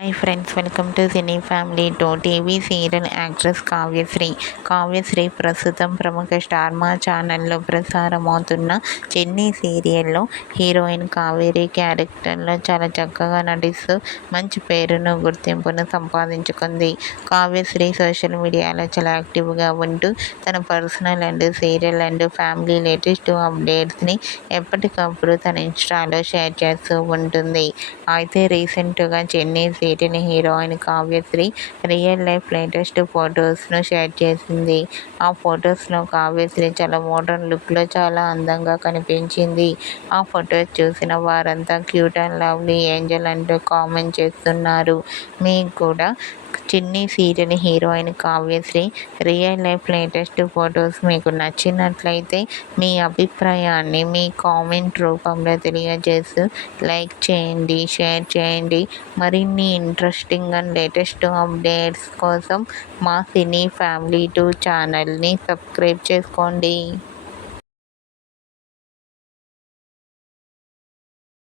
Hi friends, welcome to cine family two. TV serial actress Kavyasri ప్రస్తుతం ప్రముఖ star మా ఛానల్లో ప్రసారమవుతున్న చెన్నీ సీరియల్లో హీరోయిన్ కావేరి క్యారెక్టర్లో చాలా చక్కగా నటిస్తూ మంచి పేరును గుర్తింపును సంపాదించుకుంది. కావ్యశ్రీ సోషల్ మీడియాలో చాలా యాక్టివ్గా ఉంటూ తన personal and serial and family latest అప్డేట్స్ని ఎప్పటికప్పుడు తన ఇన్స్టాలో షేర్ చేస్తూ ఉంటుంది. అయితే రీసెంట్గా చెన్నీ serial heroine Kavyashree real life latest ఫొటోస్ను షేర్ చేసింది. ఆ ఫొటోస్లో కావ్యశ్రీ చాలా మోడర్న్ లుక్లో చాలా అందంగా కనిపించింది. ఆ ఫొటోస్ చూసిన వారంతా క్యూట్ అండ్ లవ్లీ ఏంజల్ అంటూ కామెంట్ చేస్తున్నారు. మీకు కూడా చిన్ని serial heroine Kavyashree real life latest photos మీకు నచ్చినట్లయితే మీ అభిప్రాయాన్ని మీ కామెంట్ రూపంలో తెలియజేస్తూ లైక్ చేయండి, షేర్ చేయండి. మరిన్ని ఇంట్రెస్టింగ్ అండ్ లేటెస్ట్ అప్డేట్స్ కోసం మా సినీ ఫ్యామిలీ 2 ఛానల్ని సబ్స్క్రైబ్ చేసుకోండి.